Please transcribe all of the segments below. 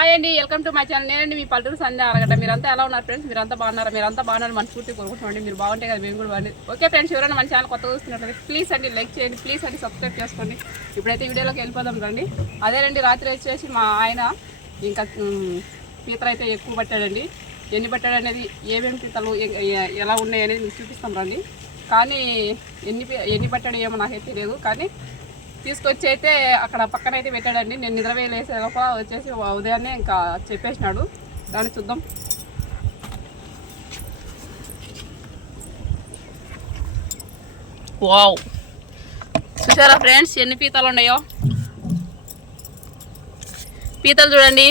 Hi అండి welcome to my channel నేనండి మీ పల్లెటూరు సంధ్య అరగట మీరంతా ఎలా ఉన్నారు ఫ్రెండ్స్ మీరంతా బాగున్నారా? మీరంతా బాగున్నారు మనస్ఫూర్తి కోరుకుంటున్నాండి మీరు బాగుంటే కదా మేము కూడా బాగుంది ఓకే ఫ్రెండ్స్ ఎవరైనా మన ఛానల్ కొత్త చూస్తున్నట్లయితే ప్లీజ్ అండి లైక్ చేయండి. ప్లీజ్ అండి సబ్స్క్రైబ్ చేసుకోండి. ఇప్పుడైతే వీడియోలోకి వెళ్ళిపోదాం రండి. అదేనండి రాత్రి వచ్చేసి మా ఆయన ఇంకా పీతలు అయితే ఎక్కువ పట్టాడండి. ఎన్ని పట్టాడు అనేది ఏమేమి పీతలు ఎలా ఉన్నాయి అనేది మీకు చూపిస్తాం రండి. కానీ ఎన్ని ఎన్ని పట్టాడు ఏమో నాకైతే తెలియదు. కానీ తీసుకొచ్చి అయితే అక్కడ పక్కన అయితే పెట్టాడండి. నేను లేసే లోపల వచ్చేసి ఉదయాన్నే ఇంకా చెప్పేసినాడు. దాన్ని చూద్దాం. వావ్. చూసారా ఫ్రెండ్స్ ఎన్ని పీతలు ఉన్నాయో? పీతలు చూడండి.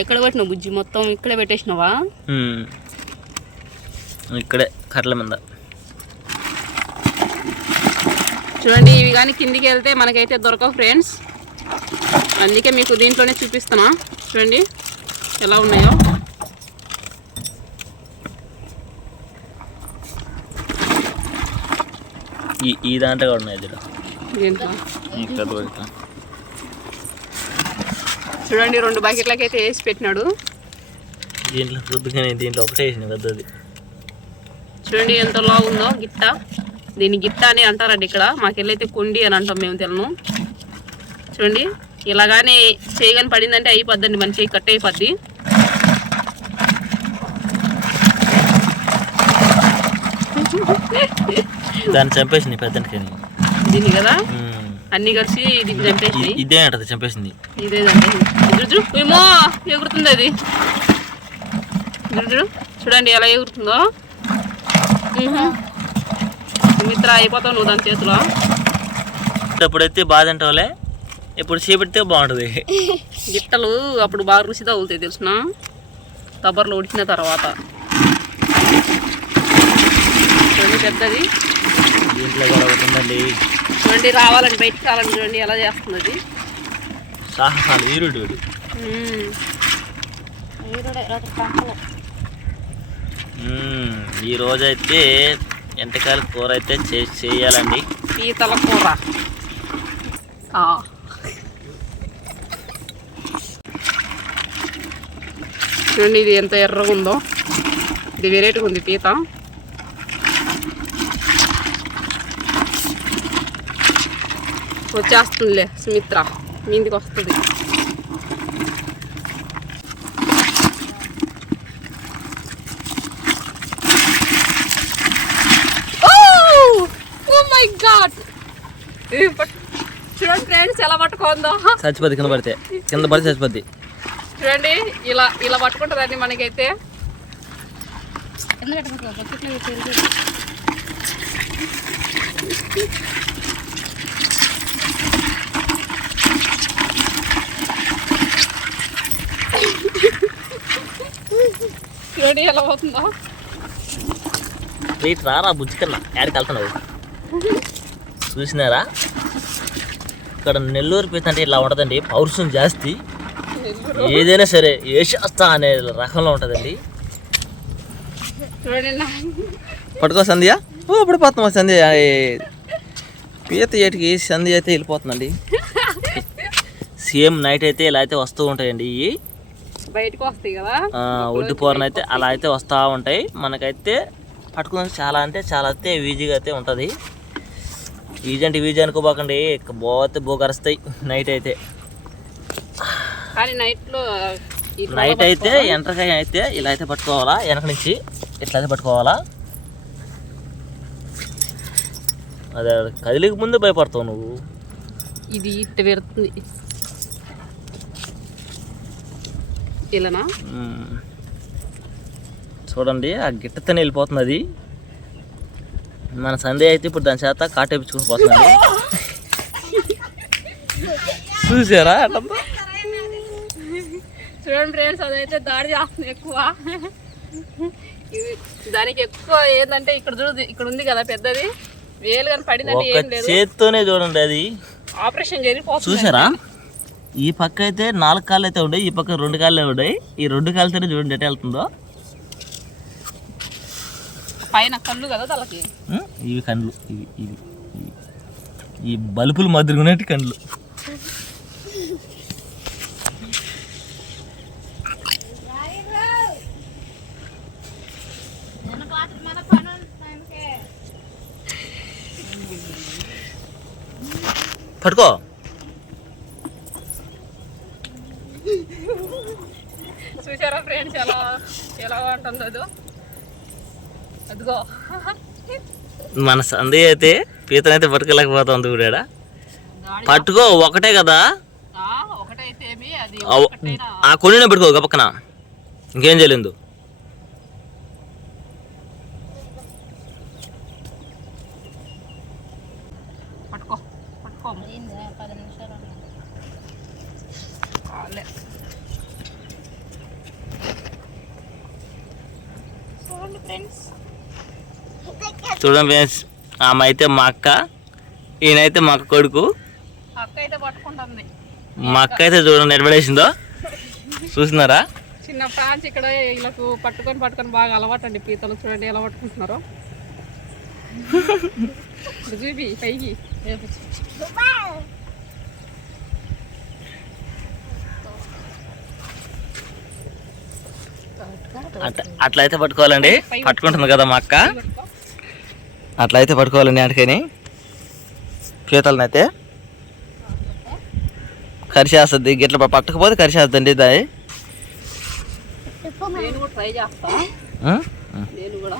ఎక్కడ పెట్టినావు బుజ్జి? మొత్తం ఇక్కడే పెట్టేసినావా. ఇక్కడే కర్ల మీద. చూడండి ఇవి కానీ కిందికి వెళ్తే మనకైతే దొరకవు ఫ్రెండ్స్ అందుకే మీకు దీంట్లోనే చూపిస్తున్నా. చూడండి ఎలా ఉన్నాయో. ఈ ఈ దాంట్లో కూడా ఉన్నాయి చూడండి రెండు బకెట్లకి అయితే వేసి పెట్టినాడు. దీంట్లో దీంట్లో ఒకటే వేసిన పెద్దది. చూడండి ఎంత లావు ఉందో గిట్ట. దీన్ని గిట్ట అని అంటారండి ఇక్కడ. మాకెళ్ళైతే కొండి అని అంటాం మేము తెలను చూడండి ఇలాగానే చేయగాని పడిందంటే అయిపోద్దండి మన చేయి కట్ అయిపోద్ది. దాన్ని చంపేసింది పెద్దంటికని దీన్ని కదా. అన్ని కలిసి దీన్ని చంపేసి ఇ- ఇదే అంటది చంపేసింది. ఇదే ఏమో ఎగురుతుంది అది. చూడు చూడు చూడండి ఎలా ఎగురుతుందో. ఉహు. సుమిత్ర అయిపోతావు నువ్వు దాని చేతిలో. అప్పుడైతే బాధ అంటావులే ఇప్పుడు చేపెడితే బాగుంటుంది. గిట్టలు అప్పుడు బాగా రుచి తగులుతాయి తెలిసిన? కబర్లో ఉడికిన తర్వాత. చూడండి పెద్దది. దీంట్లో కూడా ఒకటి ఉందండి. చూడండి రావాలని బయటికి రావాలని చూడండి ఎలా చేస్తుంది అది సాహసాలు వీరుడు వీడు. మ్మ్. కూర అయితే చేయాలండి? పీతల కూర. చూడండి ఇది ఎంత ఎర్రగా ఉందో. ఇది వెరైటీగా ఉంది పీత. వచ్చేస్తుందిలే సుమిత్ర. ఇంటికి వస్తుంది ఓ మై గాడ్ చూడండి ఫ్రెండ్స్ ఎలా పట్టుకుందో. చచ్చిపోద్ది కింద పడితే. కింద పడితే చచ్చిపోద్ది చూడండి ఇలా ఇలా పట్టుకుంటుందండి మనకైతే. చూడండి ఎలా పోతుందో రేట్ రారా బుజ్జి కన్నా. యాడికి వెళ్తున్నావు? చూసినారా? ఇక్కడ నెల్లూరు పీత అంటే ఇలా ఉంటుందండి పౌరుషం జాస్తి. ఏదైనా సరే ఏషేస్తా అనే రకంలో ఉంటుందండి. పట్టుకో సంధ్య. ఓ ఇప్పుడు పోతున్నాం సంధ్య. ఏ- పీత ఏటికి సంధ్య అయితే వెళ్ళిపోతుందండి. సేమ్ నైట్ అయితే ఇలా అయితే వస్తూ ఉంటాయండి. ఇవి బయటకు వస్తాయి కదా. ఒడ్డు అయితే అలా అయితే వస్తూ ఉంటాయి. మనకైతే పట్టుకుని చాలా అంటే చాలా అయితే ఈజీగా అయితే ఉంటుంది. ఈజీ అంటే ఈజీ అనుకోబాకండి పోతే బోగరుస్తాయి నైట్ అయితే. కానీ నైట్లో ఇట్లా నైట్ అయితే ఎంటకాయ అయితే ఇలా అయితే పట్టుకోవాలా? వెనక నుంచి ఇట్లా అయితే పట్టుకోవాలా? అదే కదిలికి ముందు భయపడతావు నువ్వు. ఇది ఇట్ట పెడుతుంది. ఇలానా. చూడండి ఆ గిట్టతోనే వెళ్ళిపోతుంది అది. మన సందేహ్ అయితే ఇప్పుడు దాని చేత కాటేపించుకుని చూసారా చూడండి ఫ్రెండ్స్ అదైతే దాడి చేస్తుంది ఎక్కువ. దానికి ఎక్కువ ఏంటంటే ఇక్కడ చూడు ఇక్కడ ఉంది కదా పెద్దది. వేలు కానీ పడిందంటే ఏం లేదు. చేత్తోనే చూడండి అది. ఆపరేషన్ జరిగిపోతుంది. చూసారా? ఈ పక్క అయితే నాలుగు కాళ్ళు అయితే ఉన్నాయి ఈ పక్క రెండు కాళ్ళే ఉన్నాయి ఈ రెండు కాళ్ళతోనే చూడండి ఎట్లా వెళ్తుందో. పైన కళ్ళు కదా తలకి? ఇవి కండ్లు ఇవి ఇవి ఈ బలుపులు మాదిరిగునేటి కండ్లు. పట్టుకో. చూసారా ఫ్రెండ్స్ ఎలా ఎలా ఉంటుందో అదిగో. మన సందే అయితే పీతనైతే పట్టుకోలేకపోతుంది కూడా పట్టుకో ఒకటే కదా? ఆ, ఒకటైతే ఏమి అది ఆ- ఒకటైనా. ఆ కొనినే పెట్టుకో గపక్కన ఇంకేం చేయలేదు. పట్టుకో పట్టుకో. చాలే. చూడండి ఫ్రెండ్స్. చూడండి ఫ్రెండ్స్ ఆమె అయితే మా అక్క ఈయనైతే మా అక్క కొడుకు. మా అక్క అయితే చూడండి నిలబడేసిందో చూస్తున్నారా చిన్న ఫ్రాన్స్ ఇక్కడ వీళ్ళకు పట్టుకొని పట్టుకొని బాగా అలవాటు అండి. పీతలు చూడండి ఎలా పట్టుకుంటున్నారో. ఇది చూపి పైకి. అట్లా అయితే పట్టుకోవాలండి. పట్టుకుంటుంది కదా మా అక్క. అట్లా అయితే పట్టుకోవాలండి ఆటకని పీతలను అయితే కరిసేస్తుంది గిట్ల పట్టకపోతే కరిసేస్తుందండి దాయి. నేను కూడా ట్రై చేస్తా. నేను కూడా.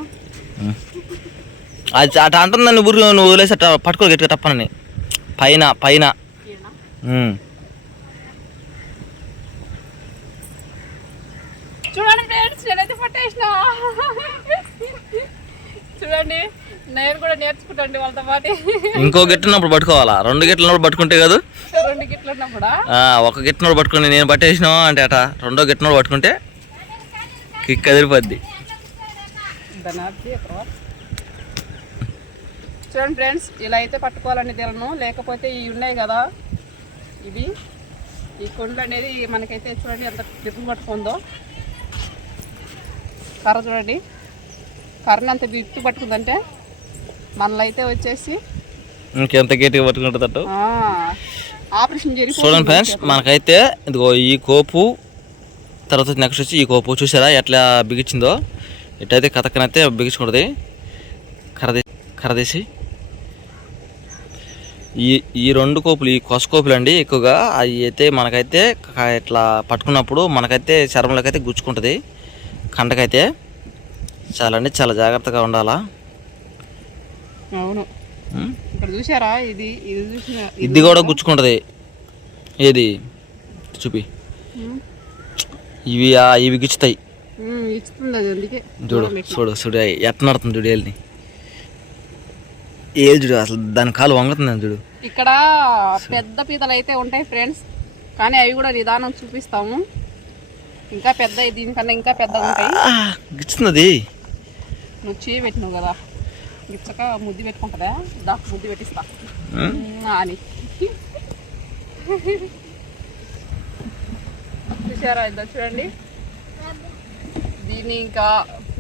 అది అట్లా అంటుంది నువ్వు ఊరు నువ్వు వదిలేసి అట్లా పట్టుకో గట్టిగా తప్పనని. పైన పైన. చూడండి ఫ్రెండ్స్ నేనైతే పట్టేసిన. చూడండి. నేను కూడా నేర్చుకుంటాండి వాళ్ళతో పాటు. ఇంకో గిట్టినప్పుడు పట్టుకోవాలా? రెండు గిట్లనప్పుడు పట్టుకుంటే కాదు? రెండు గిట్లు ఉన్నప్పుడా? ఆ, ఒక గిట్టినోడు పట్టుకుని నేను పట్టేసినా అంటే అట రెండో గిట్టినోడు పట్టుకుంటే కిక్ అదిరిపోద్ది? చూడండి ఫ్రెండ్స్ ఇలా అయితే పట్టుకోవాలని తెలను లేకపోతే ఇవి ఉన్నాయి కదా ఇవి. ఈ కొండలు అనేది మనకైతే చూడండి ఎంత గ్రిప్ పట్టుకుందో. కర్ర చూడండి. కర్రని అంత బిట్టు పట్టుకుందంటే మనలో అయితే వచ్చేసి ఇంకెంత గట్టిగా పట్టుకుంటుందట ఆపరేషన్ చూడండి ఫ్రెండ్స్ మనకైతే ఇదిగో ఈ కోపు తర్వాత నెక్స్ట్ వచ్చి ఈ కోపు చూసారా ఎట్లా బిగించిందో? ఇట్లయితే కథకనైతే బిగించుకుంటుంది. కరదీ కరదీసి. ఈ ఈ రెండు కోపులు ఈ కొస కోపులు అండి ఎక్కువగా అవి అయితే మనకైతే ఇట్లా పట్టుకున్నప్పుడు మనకైతే చర్మంలోకైతే గుచ్చుకుంటుంది. కండకైతే. చాలా అంటే చాలా జాగ్రత్తగా ఉండాలా. అవును? ఇక్కడ చూసారా ఇది ఇది చూసిన ఇది కూడా గుచ్చుకుంటుంది. ఏది? చూపి. ఇవి ఇవి గిచ్చుతాయి. చూడు చూడు చూడు ఎట్ట నడుతుంది చూడు ఏళ్ళని ఏళ్ళు చూడు అసలు దాని కాలు వంగుతుంది చూడు. ఇక్కడ పెద్ద పీతలు అయితే ఉంటాయి ఫ్రెండ్స్. కానీ అవి కూడా నిదానం చూపిస్తాము. ఇంకా పెద్ద దీనికన్నా ఇంకా పెద్దగా ఉంటాయి. గిచ్చుతుంది. నువ్వు చేయి పెట్టినావు కదా. గిచ్చక ముద్దు పెట్టుకుంటుందా? దాకా ముద్దు పెట్టిస్తా. అని చూసారా ఇద్దా చూడండి? దీన్ని ఇంకా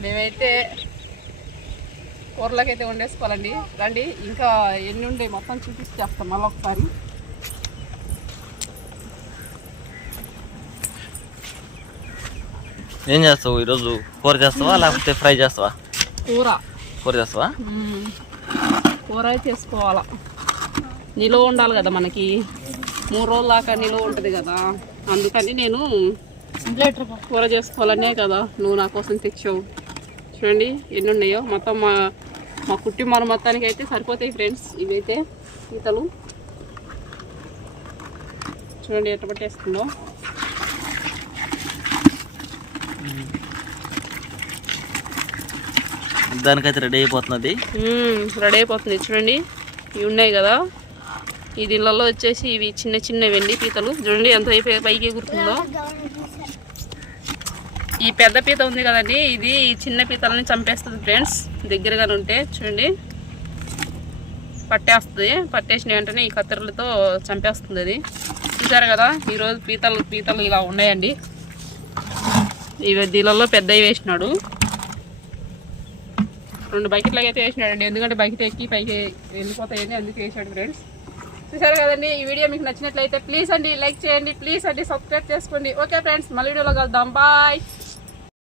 మేమైతే కూరలకైతే వండేసుకోవాలండి. రండి ఇంకా ఎన్ని ఉండే మొత్తం చూపించేస్తాం మళ్ళీ ఒకసారి. ఏం చేస్తావు ఈరోజు? కూర చేస్తావా లేకపోతే ఫ్రై చేస్తావా? కూర. కూర చేస్తావా. కూర చేసుకోవాలా. నిలువ ఉండాలి కదా మనకి. మూడు రోజుల దాకా నిలువ ఉంటుంది కదా. అందుకని నేను కూర చేసుకోవాలనే కదా నువ్వు నా కోసం తెచ్చావు. చూడండి ఎన్ని ఉన్నాయో. మొత్తం మా మా కుటుంబం మొత్తానికి అయితే సరిపోతాయి ఫ్రెండ్స్. ఇవైతే ఈతలు. చూడండి ఎట్ట పట్టేస్తుందో. దానికైతే రెడీ అయిపోతున్నది. రెడీ అయిపోతుంది చూడండి. ఇవి ఉన్నాయి కదా. ఈ దీనిలలో వచ్చేసి ఇవి చిన్న చిన్న వెండి పీతలు. చూడండి ఎంత అయిపోయి పైకి ఎగురుతుందో ఈ పెద్ద పీత ఉంది కదండి. ఇది ఈ చిన్న పీతలని చంపేస్తుంది ఫ్రెండ్స్. దగ్గరగానే ఉంటే చూడండి. పట్టేస్తుంది. పట్టేసిన వెంటనే ఈ కత్తెరలతో చంపేస్తుంది అది. చూసారు కదా ఈరోజు పీతలు పీతలు ఇలా ఉన్నాయండి. ఇవి దీనిలో పెద్దవి వేసినాడు. రెండు బకెట్లకి అయితే వేసినాడండి. ఎందుకంటే బకెట్ ఎక్కి పైకి వెళ్ళిపోతాయని అందుకే వేసాడు ఫ్రెండ్స్. చూసారు కదండి ఈ వీడియో మీకు నచ్చినట్లయితే ప్లీజ్ అండి లైక్ చేయండి ప్లీజ్ అండి సబ్స్క్రైబ్ చేసుకోండి. ఓకే ఫ్రెండ్స్ మళ్ళీ వీడియోలో కలుద్దాం. బాయ్.